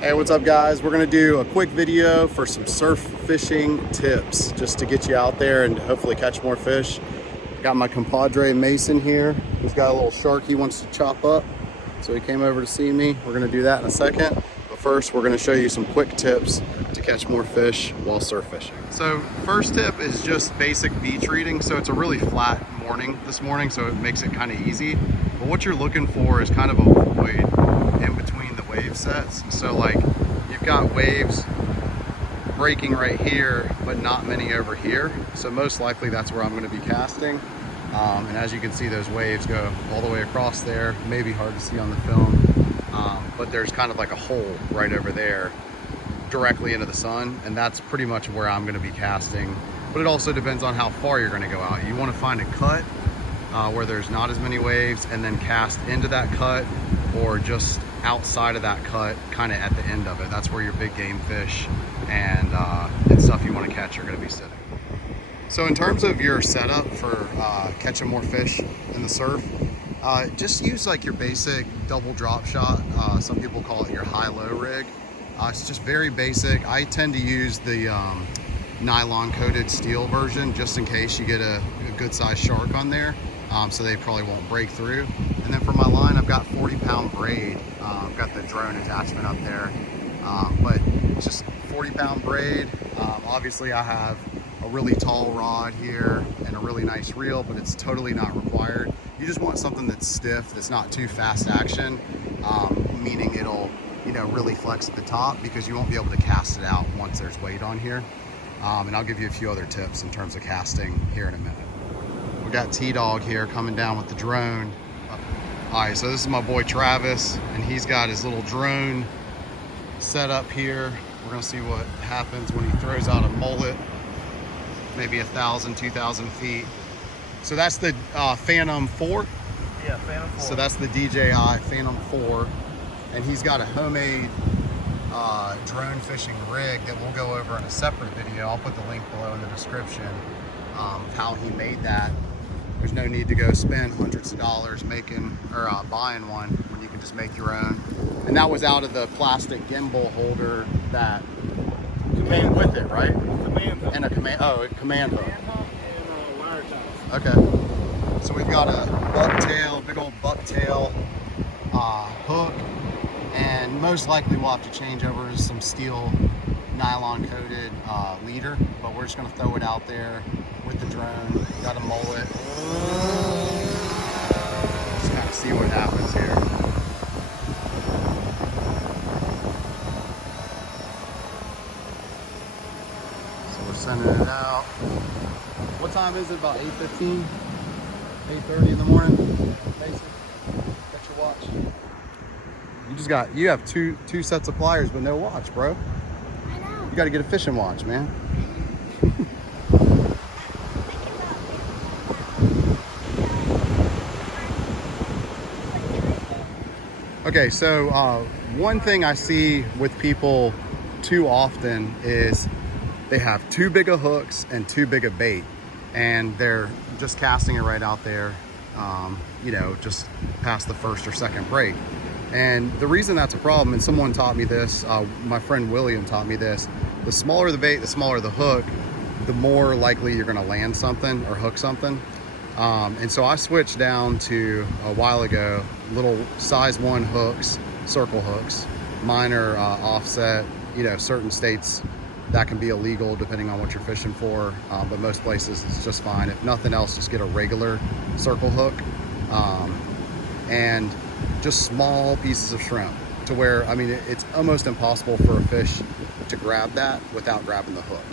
Hey, what's up guys? We're gonna do a quick video for some surf fishing tips just to get you out there and hopefully catch more fish. I got my compadre Mason here. He's got a little shark he wants to chop up. So he came over to see me. We're gonna do that in a second. But first, we're gonna show you some quick tips to catch more fish while surf fishing. So first tip is just basic beach reading. So it's a really flat morning this morning, so it makes it kind of easy. But what you're looking for is kind of a void in between the wave sets. So like you've got waves breaking right here, but not many over here. So most likely that's where I'm going to be casting. And as you can see, those waves go all the way across there. Maybe hard to see on the film, but there's kind of like a hole right over there directly into the sun. And that's pretty much where I'm going to be casting. But it also depends on how far you're going to go out. You want to find a cut where there's not as many waves and then cast into that cut, or just outside of that cut, kind of at the end of it. That's where your big game fish and stuff you want to catch are going to be sitting. So in terms of your setup for catching more fish in the surf, just use like your basic double drop shot. Some people call it your high-low rig. It's just very basic. I tend to use the nylon coated steel version just in case you get a good sized shark on there, so they probably won't break through. And then for my line, I've got 40-pound braid. I've got the drone attachment up there, but it's just 40-pound braid. Obviously I have a really tall rod here and a really nice reel, but it's totally not required. You just want something that's stiff, that's not too fast action, meaning it'll, you know, really flex at the top, because you won't be able to cast it out once there's weight on here. And I'll give you a few other tips in terms of casting here in a minute. We got T-Dog here coming down with the drone. All right, so this is my boy Travis, and he's got his little drone set up here. We're gonna see what happens when he throws out a mullet, maybe 1,000, 2,000 feet. So that's the Phantom 4? Yeah, Phantom 4. So that's the DJI Phantom 4, and he's got a homemade drone fishing rig that we'll go over in a separate video. I'll put the link below in the description of how he made that. There's no need to go spend hundreds of dollars making or buying one when you can just make your own. And that was out of the plastic gimbal holder that came with it, right? Command hook. And a command hook. Command hook and wire tie. Okay. So we've got a bucktail, big old bucktail hook. And most likely we'll have to change over to some steel nylon coated leader, but we're just gonna throw it out there with the drone. Got a mullet. Just kind of see what happens here. So we're sending it out. What time is it? About 8:15? 8:30 in the morning? Basic. Got your watch. You have two sets of pliers but no watch, bro. I know. You got to get a fishing watch, man. Okay, so one thing I see with people too often is they have too big of hooks and too big of bait, and they're just casting it right out there, you know, just past the first or second break. And the reason that's a problem, and someone taught me this, my friend William taught me this, the smaller the bait, the smaller the hook, the more likely you're gonna land something or hook something. And so I switched down to, a while ago, little size 1 hooks, circle hooks. Mine are offset. You know, certain states that can be illegal depending on what you're fishing for, but most places it's just fine. If nothing else, just get a regular circle hook. And just small pieces of shrimp, to where, I mean, it's almost impossible for a fish to grab that without grabbing the hook.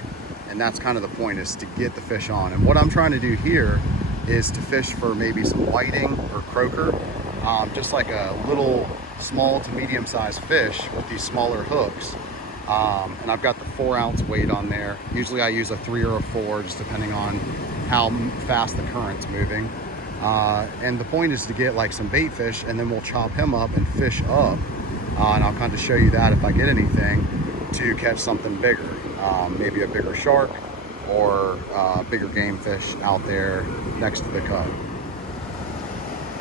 And that's kind of the point, is to get the fish on. And what I'm trying to do here is to fish for maybe some whiting or croaker, just like a little small to medium sized fish with these smaller hooks. And I've got the 4-ounce weight on there. Usually I use a 3 or a 4, just depending on how fast the current's moving. And the point is to get like some bait fish, and then we'll chop him up and fish up. And I'll kind of show you that if I get anything, to catch something bigger, maybe a bigger shark or bigger game fish out there next to the cut.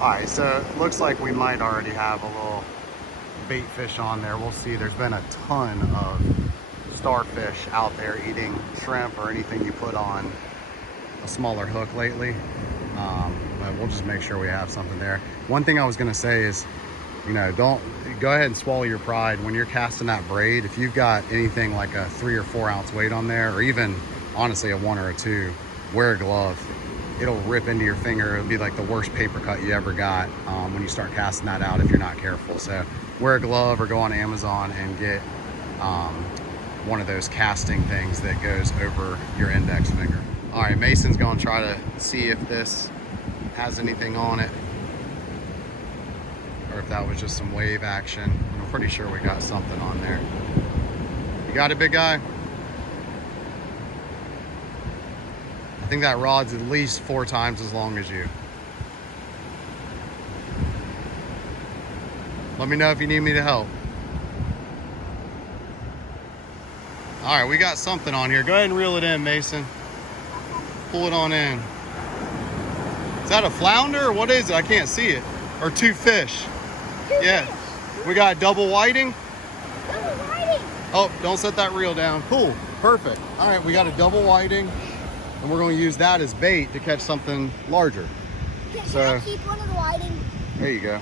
All right, so it looks like we might already have a little bait fish on there. We'll see. There's been a ton of starfish out there eating shrimp or anything you put on a smaller hook lately. But we'll just make sure we have something there. One thing I was gonna say is, you know, don't go ahead and swallow your pride when you're casting that braid. If you've got anything like a 3 or 4 ounce weight on there, or even honestly a 1 or a 2, wear a glove. It'll rip into your finger. It'll be like the worst paper cut you ever got when you start casting that out if you're not careful. So wear a glove or go on Amazon and get one of those casting things that goes over your index finger. All right, Mason's gonna try to see if this has anything on it, or if that was just some wave action. I'm pretty sure we got something on there. You got it, big guy? I think that rod's at least 4 times as long as you. Let me know if you need me to help. All right, we got something on here. Go ahead and reel it in, Mason. Pull it on in. Is that a flounder or what is it? I can't see it. Or 2 fish. Yeah. We got double whiting. Double whiting. Oh, don't set that reel down. Cool. Perfect. All right, we got a double whiting, and we're going to use that as bait to catch something larger. Can I keep one of the whiting? There you go.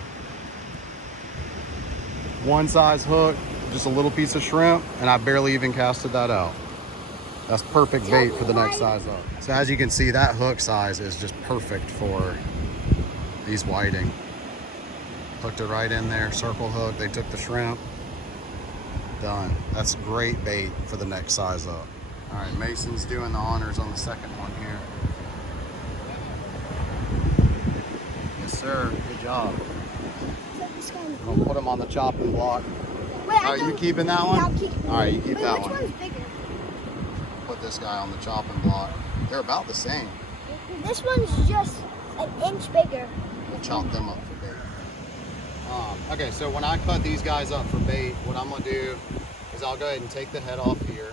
1 size hook, just a little piece of shrimp, and I barely even casted that out. That's perfect bait for the next size up. So as you can see, that hook size is just perfect for these whiting. Hooked it right in there, circle hook. They took the shrimp. Done. That's great bait for the next size up. All right, Mason's doing the honors on the second one here. Yes, sir. Good job. I'm gonna put him on the chopping block. Wait, Are you keeping that one? Yeah, I'm keeping All right, you keep Wait, that which one. one's bigger? Put this guy on the chopping block. They're about the same. This one's just an inch bigger. We'll chop them up for bait. Okay, so when I cut these guys up for bait, what I'm gonna do is I'll go ahead and take the head off here.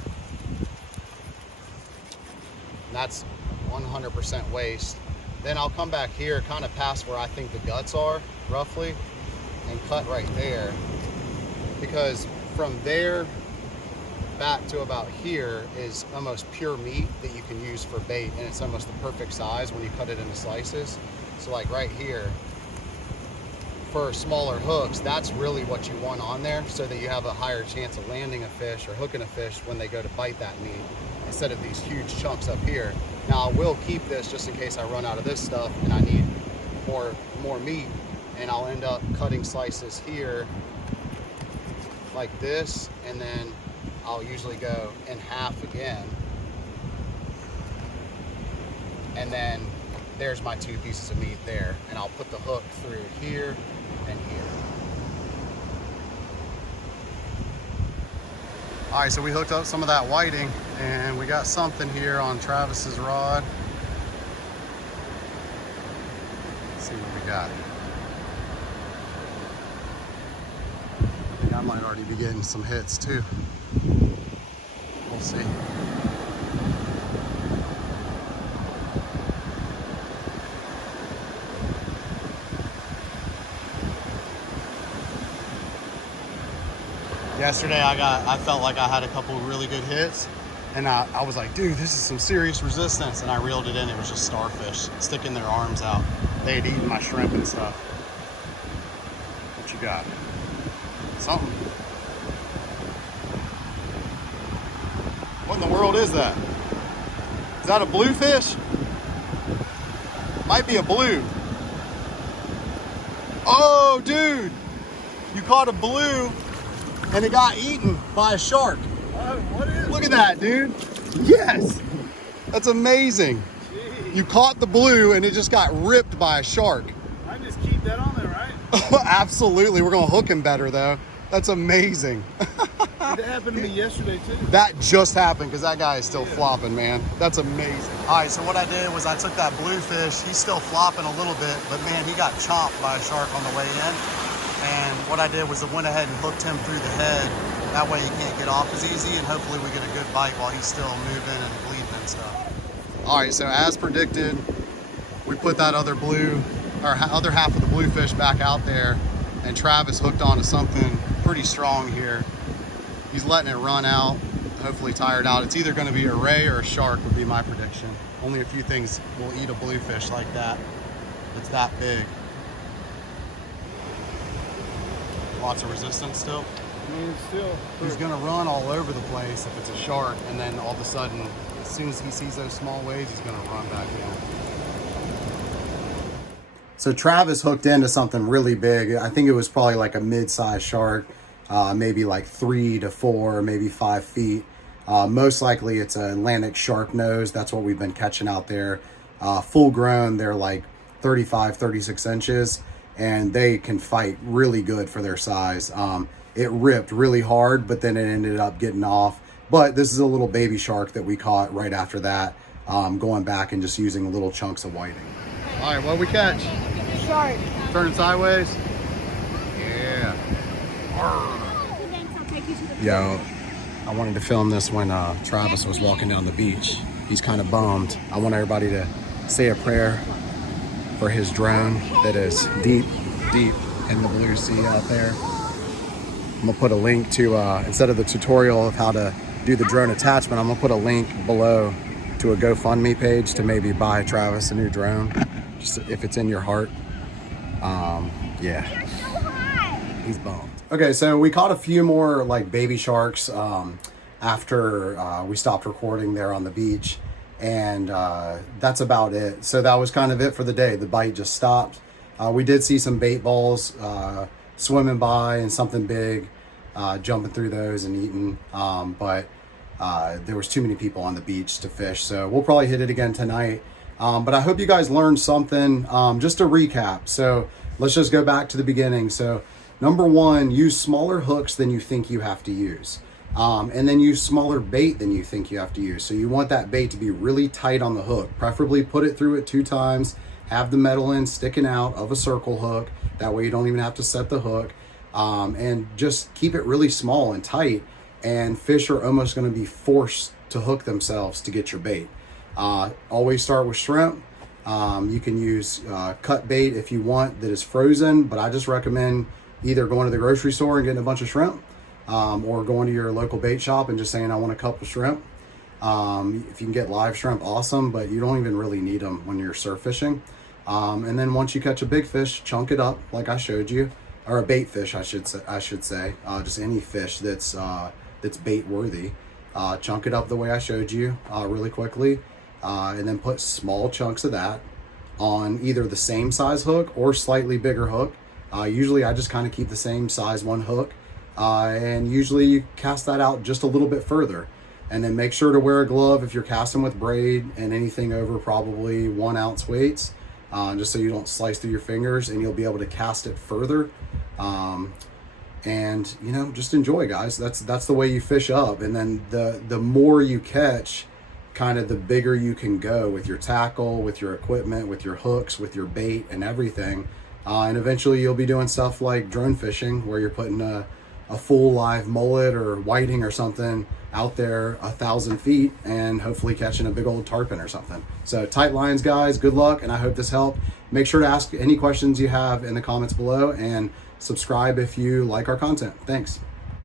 And that's 100% waste. Then I'll come back here, kind of past where I think the guts are, roughly, and cut right there. Because from there back to about here is almost pure meat that you can use for bait, and it's almost the perfect size when you cut it into slices. So like right here, for smaller hooks, that's really what you want on there, so that you have a higher chance of landing a fish or hooking a fish when they go to bite that meat, instead of these huge chunks up here. Now I will keep this just in case I run out of this stuff and I need more meat, and I'll end up cutting slices here like this, and then I'll usually go in half again, and then there's my 2 pieces of meat there, and I'll put the hook through here and here. All right, so we hooked up some of that whiting, and we got something here on Travis's rod. Let's see what we got. I think I might already be getting some hits too. We'll see. Yesterday I felt like I had a couple really good hits, and I was like, dude, this is some serious resistance, and I reeled it in. It was just starfish sticking their arms out. They had eaten my shrimp and stuff. What you got? Something. What in the world is that? Is that a bluefish? Might be a blue. Oh, dude, you caught a blue and it got eaten by a shark. What is Look at that, dude. Yes, that's amazing. Jeez. You caught the blue and it just got ripped by a shark. I just keep that on there, right? Absolutely, we're gonna hook him better though. That's amazing. It happened to me yesterday too. That just happened because that guy is still flopping, man. That's amazing. All right, so what I did was I took that bluefish. He's still flopping a little bit, but man, he got chomped by a shark on the way in. And what I did was I went ahead and hooked him through the head. That way he can't get off as easy, and hopefully we get a good bite while he's still moving and bleeding and stuff. All right, so as predicted, we put that other other half of the bluefish back out there, and Travis hooked onto something pretty strong here. He's letting it run out, hopefully tired out. It's either going to be a ray or a shark would be my prediction. Only a few things will eat a bluefish like that. It's that big. Lots of resistance still. I mean, it's still. He's going to run all over the place if it's a shark, and then all of a sudden, as soon as he sees those small waves, he's going to run back in. So Travis hooked into something really big. I think it was probably like a mid-sized shark, maybe like 3 to 4, maybe 5 feet. Most likely it's an Atlantic shark nose. That's what we've been catching out there. Full grown, they're like 35, 36 inches, and they can fight really good for their size. It ripped really hard, but then it ended up getting off. But this is a little baby shark that we caught right after that, going back and just using little chunks of whiting. All right, what we catch? Shark. Turning sideways. Yeah. Yo, I wanted to film this when Travis was walking down the beach. He's kind of bummed. I want everybody to say a prayer for his drone that is deep, deep in the blue sea out there. I'm gonna put a link to, instead of the tutorial of how to do the drone attachment, I'm gonna put a link below to a GoFundMe page to maybe buy Travis a new drone, just if it's in your heart. Yeah, he's bummed. Okay, so we caught a few more like baby sharks after we stopped recording there on the beach, and that's about it. So that was kind of it for the day. The bite just stopped. We did see some bait balls swimming by and something big jumping through those and eating, but there was too many people on the beach to fish, so we'll probably hit it again tonight. But I hope you guys learned something. Just to recap, so let's just go back to the beginning. So number one, use smaller hooks than you think you have to use, and then use smaller bait than you think you have to use. So you want that bait to be really tight on the hook, preferably put it through it 2 times, have the metal end sticking out of a circle hook. That way you don't even have to set the hook, and just keep it really small and tight, and fish are almost going to be forced to hook themselves to get your bait. Always start with shrimp. You can use cut bait if you want that is frozen, but I just recommend either going to the grocery store and getting a bunch of shrimp, or going to your local bait shop and just saying I want a couple shrimp. If you can get live shrimp, awesome, but you don't even really need them when you're surf fishing. And then once you catch a big fish, chunk it up like I showed you, or a bait fish, I should say, just any fish that's bait worthy. Chunk it up the way I showed you really quickly, and then put small chunks of that on either the same size hook or slightly bigger hook. Usually I just kind of keep the same size one hook, and usually you cast that out just a little bit further. And then make sure to wear a glove if you're casting with braid, and anything over probably 1 ounce weights, just so you don't slice through your fingers, and you'll be able to cast it further. And you know, just enjoy, guys. That's the way you fish up. And then the more you catch, kind of the bigger you can go with your tackle, with your equipment, with your hooks, with your bait and everything. And eventually you'll be doing stuff like drone fishing, where you're putting a full live mullet or whiting or something out there 1,000 feet and hopefully catching a big old tarpon or something. So tight lines, guys. Good luck, and I hope this helped. Make sure to ask any questions you have in the comments below, and subscribe if you like our content. Thanks.